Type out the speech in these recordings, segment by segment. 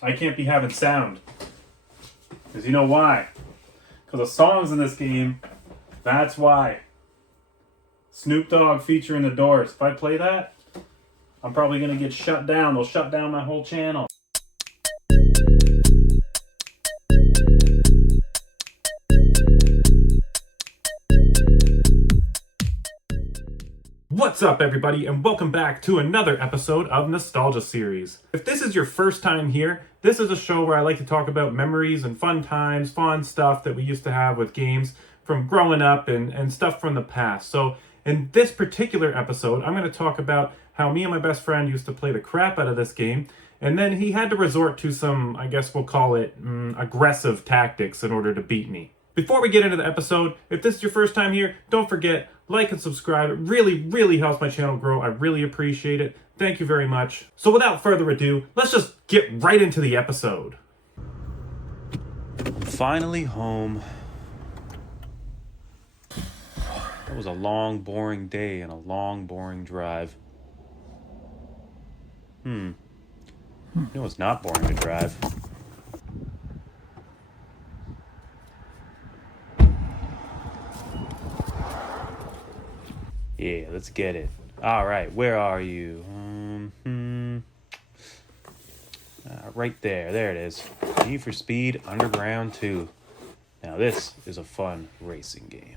I can't be having sound. Because you know why? Because the songs in this game, that's why. Snoop Dogg featuring The Doors. If I play that, I'm probably going to get shut down. They'll shut down my whole channel. What's up, everybody, and welcome back to another episode of Nostalgia Series. If this is your first time here, this is a show where I like to talk about memories and fun times, fun stuff that we used to have with games from growing up and stuff from the past. So in this particular episode, I'm going to talk about how me and my best friend used to play the crap out of this game, and then he had to resort to some, I guess we'll call it, aggressive tactics in order to beat me. Before we get into the episode, if this is your first time here, don't forget, like and subscribe. It really helps my channel grow. I really appreciate it. Thank you very much. So without further ado, let's just get right into the episode. Finally home. It was a long, boring day and a long, boring drive. It was not boring to drive. Yeah, let's get it. All right, where are you? Right there. There it is. Need for Speed Underground 2. Now this is a fun racing game.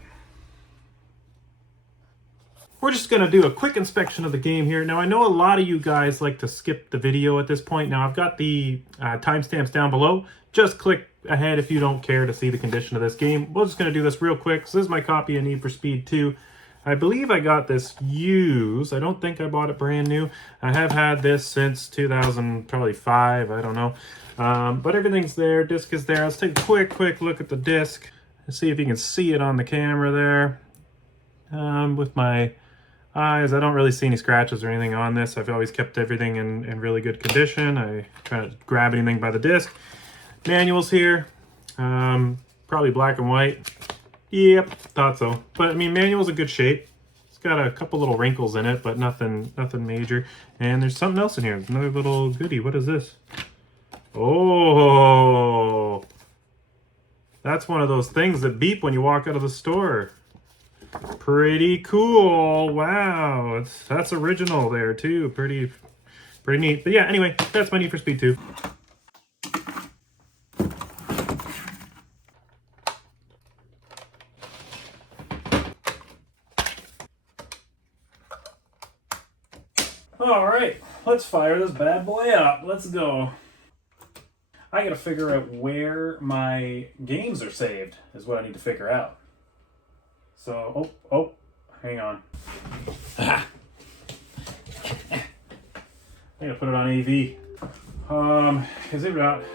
We're just going to do a quick inspection of the game here. Now, I know a lot of you guys like to skip the video at this point. Now, I've got the timestamps down below. Just click ahead if you don't care to see the condition of this game. We're just going to do this real quick. So this is my copy of Need for Speed 2. I believe I got this used. I don't think I bought it brand new. I have had this since 2005. I don't know. But everything's there. Disc is there. Let's take a quick look at the disc. Let's see if you can see it on the camera there. With my eyes, I don't really see any scratches or anything on this. I've always kept everything in really good condition. I try to grab anything by the disc. Manuals here. Probably black and white. Yep, thought so. But I mean, manual's in good shape. It's got a couple little wrinkles in it, but nothing major. And there's something else in here. Another little goodie. What is this? Oh, that's one of those things that beep when you walk out of the store. Pretty cool. Wow, that's original there too. Pretty neat. But yeah, anyway, that's my Need for Speed 2. All right, let's fire this bad boy up. Let's go. I gotta figure out where my games are saved is what I need to figure out. So, hang on. I gotta put it on AV.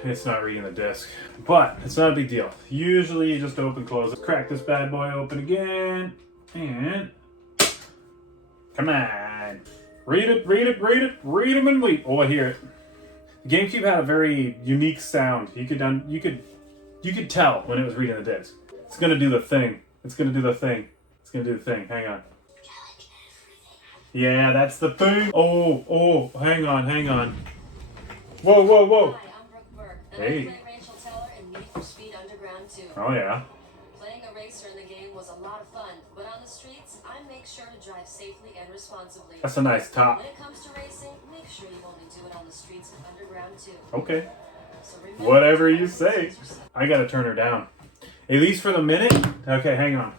It's not reading the disc, but it's not a big deal. Usually you just open, close it. Crack this bad boy open again, and come on. Read them and weep. Oh, I hear it. The Gamecube had a very unique sound. You could tell when it was reading the disc. It's gonna do the thing. Hang on. Yeah, that's the thing. Oh, hang on. Whoa. Hi, I'm Brooke Burke, and Hey. I play Rachel Teller in Need for Speed Underground 2. Oh yeah. Playing a racer in the game was a lot of fun, but on the streets, I make sure to drive safely and responsibly. That's a nice top. When it comes to racing, make sure you only do it on the streets of Underground 2. Okay. So remember, Whatever you say. I gotta turn her down. At least for the minute. Okay, hang on.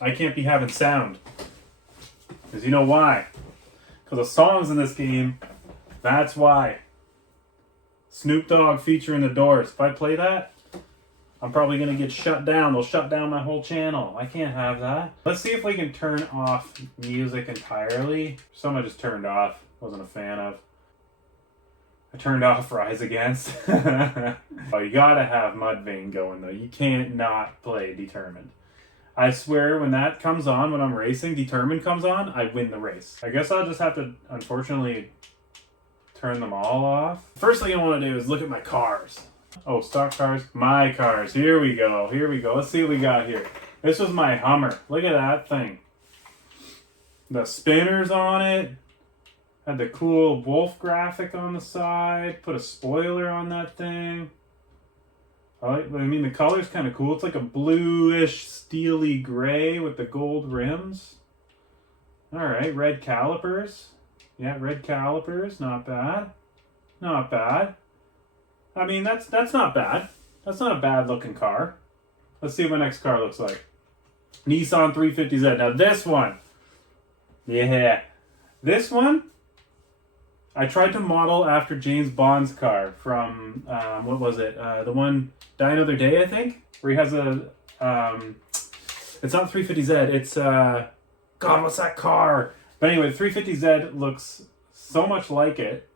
I can't be having sound. Because you know why? Because the songs in this game, that's why. Snoop Dogg featuring The Doors. If I play that, I'm probably going to get shut down. They'll shut down my whole channel. I can't have that. Let's see if we can turn off music entirely. Some I just turned off. Wasn't a fan of. I turned off Rise Against. Oh, you gotta have Mudvayne going though. You can't not play Determined. I swear when that comes on, when I'm racing, Determined comes on, I win the race. I guess I'll just have to, unfortunately, turn them all off. First thing I want to do is look at my cars. Oh, stock cars? My cars. Here we go. Let's see what we got here. This was my Hummer. Look at that thing. The spinners on it. Had the cool wolf graphic on the side. Put a spoiler on that thing. I mean, the color's kind of cool. It's like a bluish, steely gray with the gold rims. All right, red calipers. Yeah, red calipers. Not bad. Not bad. I mean, that's not bad. That's not a bad looking car. Let's see what my next car looks like. Nissan 350Z. Now this one. Yeah. This one, I tried to model after James Bond's car from, what was it? The one, Die Another Day, I think? Where he has a, it's not 350Z, it's, God, what's that car? But anyway, the 350Z looks so much like it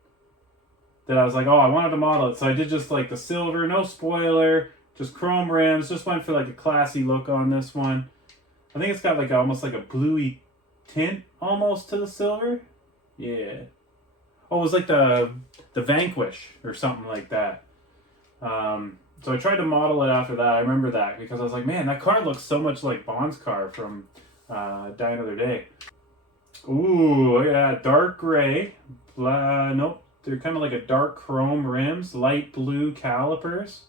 that I was like, oh, I wanted to model it. So I did just like the silver, no spoiler, just chrome rims, just went for like a classy look on this one. I think it's got like almost like a bluey tint almost to the silver. Yeah. Oh, it was like the Vanquish or something like that. So I tried to model it after that. I remember that because I was like, man, that car looks so much like Bond's car from Die Another Day. Ooh, look at that. Dark gray. Nope. They're kind of like a dark chrome rims. Light blue calipers.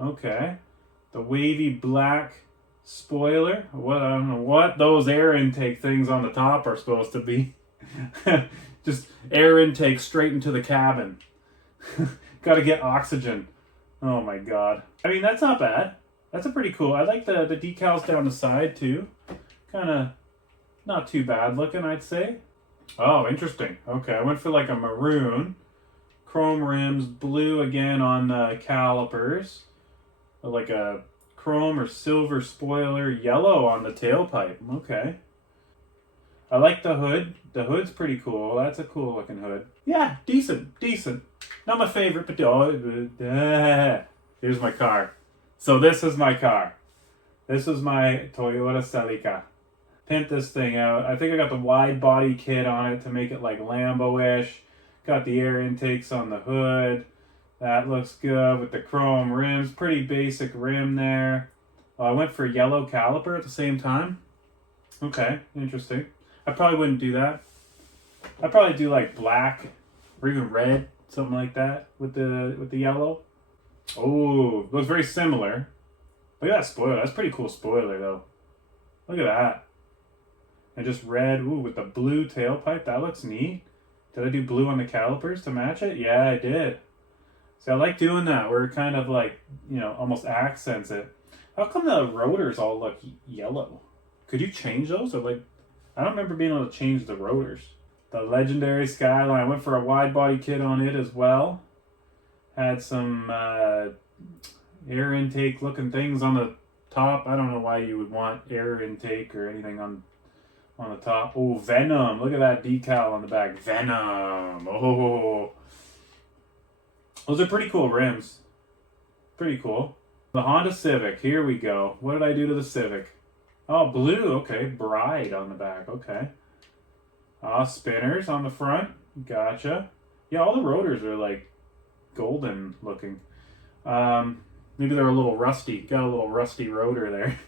Okay. The wavy black spoiler. What, I don't know what those air intake things on the top are supposed to be. Just air intake straight into the cabin. Got to get oxygen. Oh my god. I mean, that's not bad. That's a pretty cool. I like the decals down the side too. Kind of not too bad looking, I'd say. Oh, interesting. Okay, I went for like a maroon. Chrome rims, blue again on the calipers. Like a chrome or silver spoiler, yellow on the tailpipe. Okay. I like the hood. The hood's pretty cool. That's a cool looking hood. Yeah, decent. Not my favorite, but here's my car. So this is my car. This is my Toyota Celica. Pimp this thing out. I think I got the wide body kit on it to make it like Lambo-ish. Got the air intakes on the hood. That looks good with the chrome rims. Pretty basic rim there. I went for yellow caliper at the same time. Okay, interesting. I probably wouldn't do that. I'd probably do like black or even red, something like that with the yellow. Oh, it was very similar. Look at that spoiler. That's a pretty cool spoiler though. Look at that. And just red, ooh, with the blue tailpipe. That looks neat. Did I do blue on the calipers to match it? Yeah, I did. See, I like doing that where it kind of like, you know, almost accents it. How come the rotors all look yellow? Could you change those? Or like, I don't remember being able to change the rotors. The legendary Skyline. I went for a wide body kit on it as well. Had some air intake looking things on the top. I don't know why you would want air intake or anything on the top. Oh, Venom. Look at that decal on the back. Venom. Oh. Those are pretty cool rims. Pretty cool. The Honda Civic. Here we go. What did I do to the Civic? Oh, blue. Okay. Bride on the back. Okay. Spinners on the front. Gotcha. Yeah, all the rotors are like golden looking. Maybe they're a little rusty. Got a little rusty rotor there.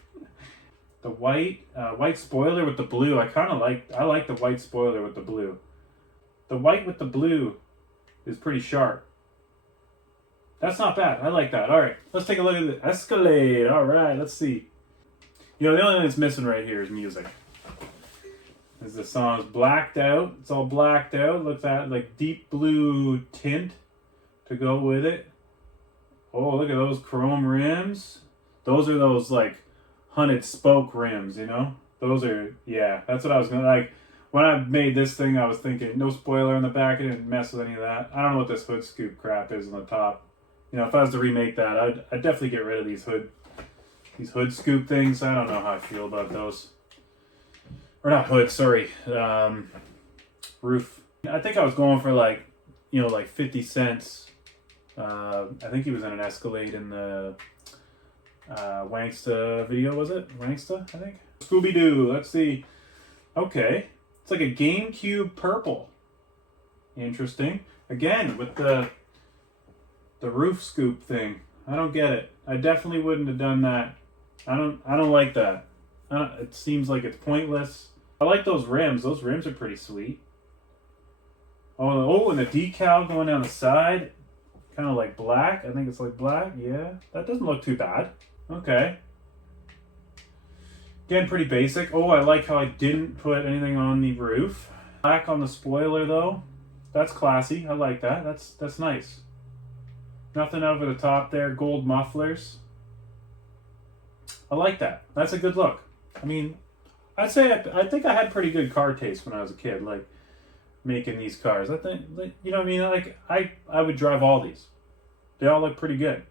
The white spoiler with the blue. I like the white spoiler with the blue. The white with the blue is pretty sharp. That's not bad. I like that. All right, let's take a look at the Escalade. All right, let's see. You know, the only thing that's missing right here is music. As the song's blacked out. It's all blacked out. Looks at like deep blue tint to go with it. Oh, look at those chrome rims. Those are those like hunted spoke rims, you know? Those are, yeah, that's what I was gonna like. When I made this thing, I was thinking no spoiler in the back. I didn't mess with any of that. I don't know what this hood scoop crap is on the top. You know, if I was to remake that, I'd definitely get rid of these hood scoop things. I don't know how I feel about those. Or not hood, sorry. Roof. I think I was going for like, you know, like 50 cents. I think he was in an Escalade in the Wanksta video, was it? Wanksta, I think? Scooby-Doo, let's see. Okay. It's like a Gamecube purple. Interesting. Again, with the roof scoop thing. I don't get it. I definitely wouldn't have done that. I don't like that. It seems like it's pointless. I like those rims. Those rims are pretty sweet. Oh, and the decal going down the side, kind of like black. I think it's like black. Yeah, that doesn't look too bad. Okay. Again, pretty basic. Oh, I like how I didn't put anything on the roof. Black on the spoiler though. That's classy. I like that. That's nice. Nothing over the top there. Gold mufflers. I like that. That's a good look. I mean, I'd say I think I had pretty good car taste when I was a kid, like making these cars. I think, you know what I mean? Like I would drive all these. They all look pretty good.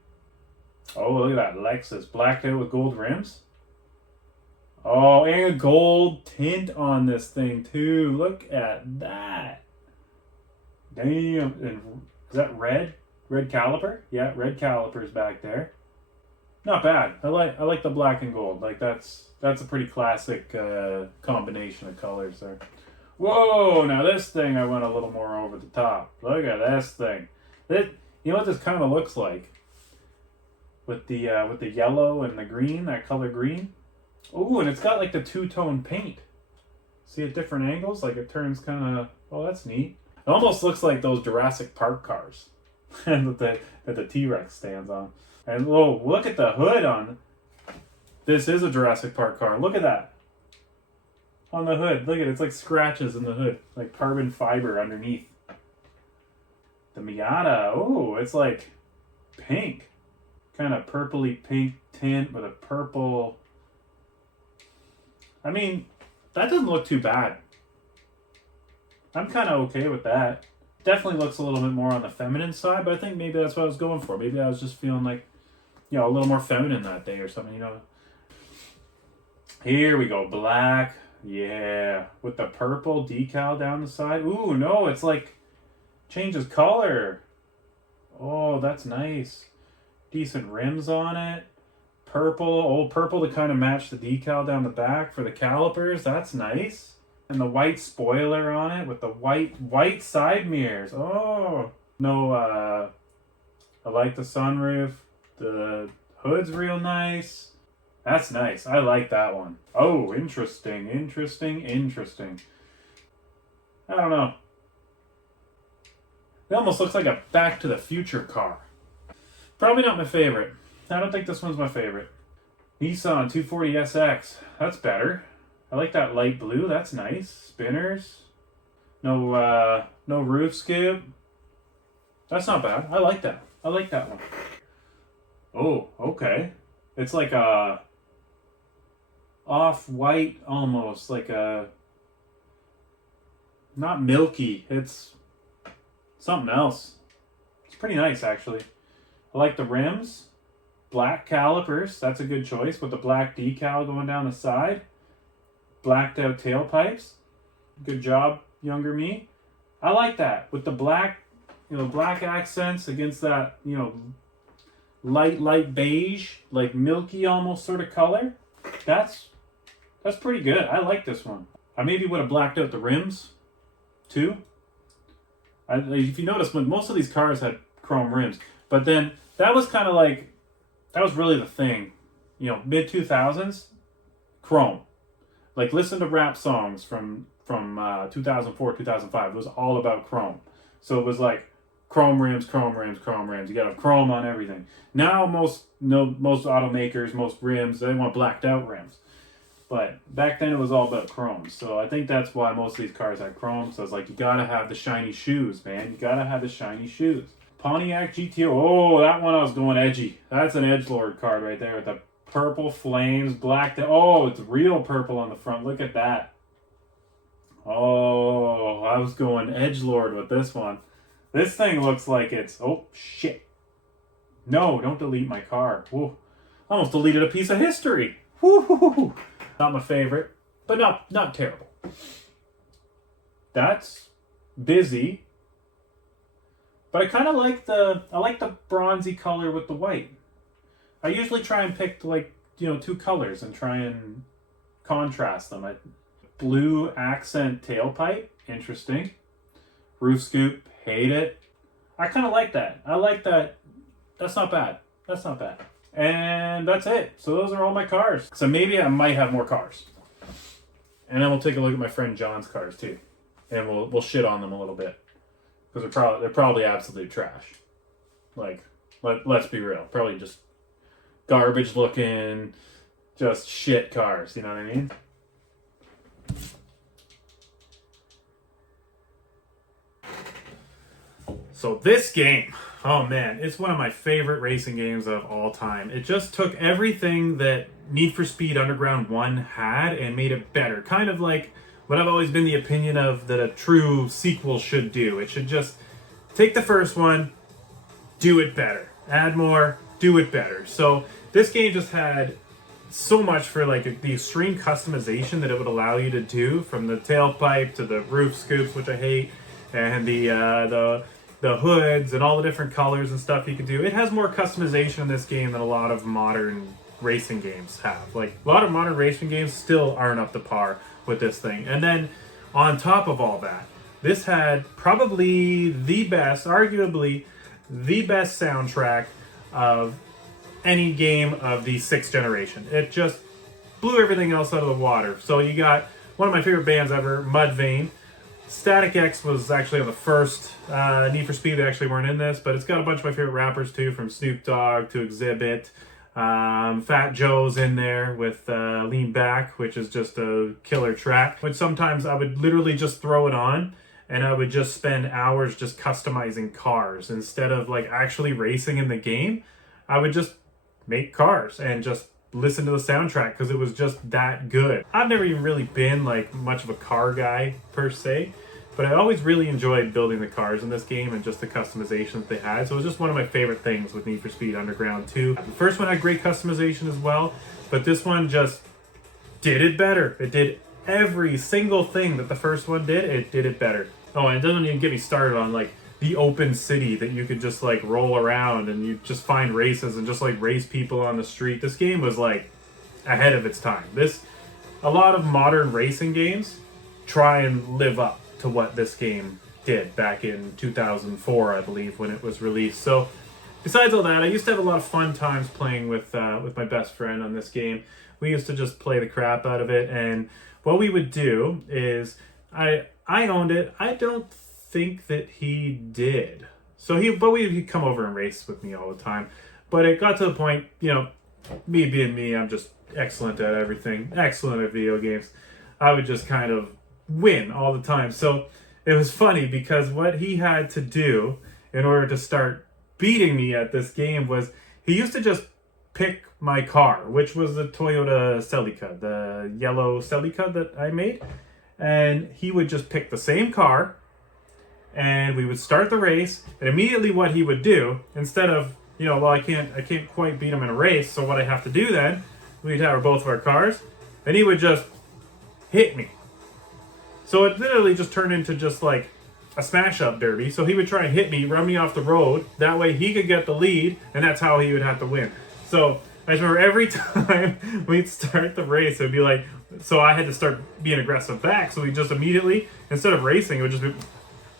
Oh, look at that Lexus, blacked out with gold rims. Oh, and a gold tint on this thing too. Look at that. Damn. And is that red? Red caliper? Yeah, red calipers back there. Not bad. I like the black and gold. Like that's a pretty classic combination of colors there. Whoa! Now this thing I went a little more over the top. Look at this thing. You know what this kind of looks like with the yellow and the green, that color green. Oh, and it's got like the two-tone paint. See at different angles, like it turns kind of. Oh, that's neat. It almost looks like those Jurassic Park cars that the T-Rex stands on. And oh, look at the hood on. This is a Jurassic Park car. Look at that. On the hood. Look at it. It's like scratches in the hood. Like carbon fiber underneath. The Miata. Oh, it's like pink. Kind of purpley pink tint with a purple. I mean, that doesn't look too bad. I'm kind of okay with that. Definitely looks a little bit more on the feminine side, but I think maybe that's what I was going for. Maybe I was just feeling like, you know, a little more feminine that day or something, you know. Here we go, black. Yeah, with the purple decal down the side. Ooh, no, it's like changes color. Oh, that's nice. Decent rims on it. Purple, old purple to kind of match the decal down the back for the calipers. That's nice. And the white spoiler on it with the white side mirrors. Oh, no, I like the sunroof. The hood's real nice. That's nice. I like that one. Oh, interesting. I don't know. It almost looks like a Back to the Future car. Probably not my favorite. I don't think this one's my favorite. Nissan 240SX. That's better. I like that light blue. That's nice. Spinners. No roof skip. That's not bad. I like that. I like that one. Oh, okay. It's like a off-white almost. Like a... Not milky. It's something else. It's pretty nice, actually. I like the rims. Black calipers. That's a good choice with the black decal going down the side. Blacked out tailpipes. Good job, younger me. I like that with the black, you know, black accents against that, you know, light beige, like milky almost sort of color. That's pretty good. I like this one. I maybe would have blacked out the rims too. If you notice, when most of these cars had chrome rims, but then that was kind of like, that was really the thing, you know, mid 2000s, chrome. Like, listen to rap songs from 2004, 2005. It was all about chrome. So it was like chrome rims. You got to have chrome on everything. Now most automakers, most rims, they want blacked out rims. But back then it was all about chrome. So I think that's why most of these cars had chrome. So it's like, you got to have the shiny shoes, man. You got to have the shiny shoes. Pontiac GTO. Oh, that one I was going edgy. That's an edgelord card right there with the purple flames, black. Oh, it's real purple on the front. Look at that. Oh, I was going edgelord with this one. This thing looks like it's... Oh, shit. No, don't delete my car. Whoa. I almost deleted a piece of history. Woo-hoo-hoo-hoo. Not my favorite, but not terrible. That's busy. But I kind of like the bronzy color with the white. I usually try and pick, like, you know, two colors and try and contrast them. Blue accent tailpipe, interesting. Roof scoop, hate it. I kind of like that. I like that. That's not bad. And that's it. So those are all my cars. So maybe I might have more cars. And then we'll take a look at my friend John's cars too. And we'll shit on them a little bit. because they're probably absolute trash. Like, let's be real, probably just garbage looking, just shit cars. You know what I mean? So this game, oh man, it's one of my favorite racing games of all time. It just took everything that Need for Speed Underground 1 had and made it better. Kind of like what I've always been the opinion of that a true sequel should do. It should just take the first one, do it better. Add more, do it better. So this game just had so much for like the extreme customization that it would allow you to do, from the tailpipe to the roof scoops, which I hate, and the hoods and all the different colors and stuff you could do. It has more customization in this game than a lot of modern racing games have. Like, a lot of modern racing games still aren't up to par with this thing. And then on top of all that, this had probably the best, arguably the best soundtrack of any game of the 6th generation. It just blew everything else out of the water. So you got one of my favorite bands ever, Mudvayne. Static X was actually on the first Need for Speed. They actually weren't in this, but it's got a bunch of my favorite rappers too, from Snoop Dogg to Exhibit. Fat Joe's in there with Lean Back, which is just a killer track. But sometimes I would literally just throw it on and I would just spend hours just customizing cars. Instead of like actually racing in the game, I would just make cars and just listen to the soundtrack because it was just that good. I've never even really been like much of a car guy per se, but I always really enjoyed building the cars in this game and just the customization that they had. So it was just one of my favorite things with Need for Speed Underground 2. The first one had great customization as well, but this one just did it better. It did every single thing that the first one did, it did it better. Oh, and it doesn't even get me started on like the open city that you could just like roll around and you just find races and just like race people on the street. This game was like ahead of its time. A lot of modern racing games try and live up to what this game did back in 2004, I believe, when it was released. So besides all that, I used to have a lot of fun times playing with my best friend on this game. We used to just play the crap out of it, and what we would do is I owned it. I don't think that he did. So he'd come over and race with me all the time. But it got to the point, you know, me being me, I'm just excellent at everything, excellent at video games. I would just kind of win all the time. So it was funny because what he had to do in order to start beating me at this game was he used to just pick my car, which was the Toyota Celica, the yellow Celica that I made. And he would just pick the same car, and we would start the race, and immediately what he would do, instead of, you know, well, I can't quite beat him in a race, so what I have to do then, we'd have both of our cars, and he would just hit me. So it literally just turned into just like a smash-up derby. So he would try and hit me, run me off the road, that way he could get the lead, and that's how he would have to win. So I just remember every time we'd start the race, it would be like, so I had to start being aggressive back, so we just immediately, instead of racing, it would just be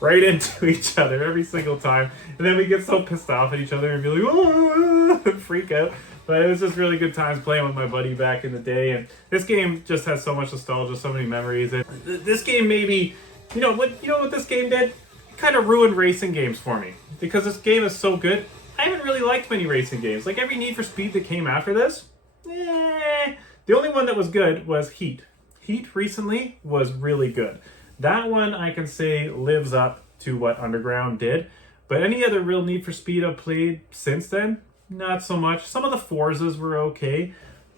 right into each other every single time. And then we get so pissed off at each other and be like, oh, and freak out. But it was just really good times playing with my buddy back in the day. And this game just has so much nostalgia, so many memories. And this game maybe, you know what this game did? It kind of ruined racing games for me. Because this game is so good, I haven't really liked many racing games. Like every Need for Speed that came after this, the only one that was good was Heat. Heat recently was really good. That one I can say lives up to what Underground did. But any other real Need for Speed I've played since then, not so much. Some of the Forzas were okay.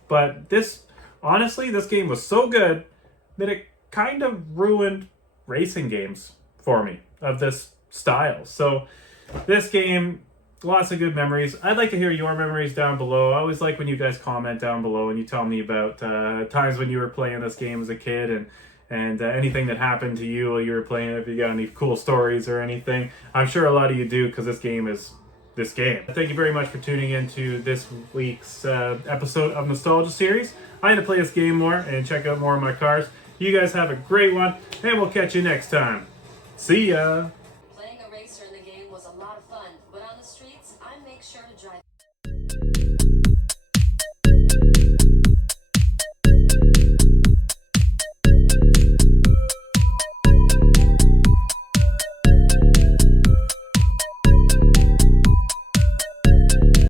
But honestly, this game was so good that it kind of ruined racing games for me of this style. So this game, lots of good memories. I'd like to hear your memories down below. I always like when you guys comment down below and you tell me about times when you were playing this game as a kid and anything that happened to you while you were playing it. If you got any cool stories or anything, I'm sure a lot of you do, because this game is this game. Thank you very much for tuning into this week's episode of Nostalgia Series. I'm going to play this game more and check out more of my cars. You guys have a great one, and we'll catch you next time. See ya! Playing a racer in the game was a lot of fun, but on the streets, I make sure to drive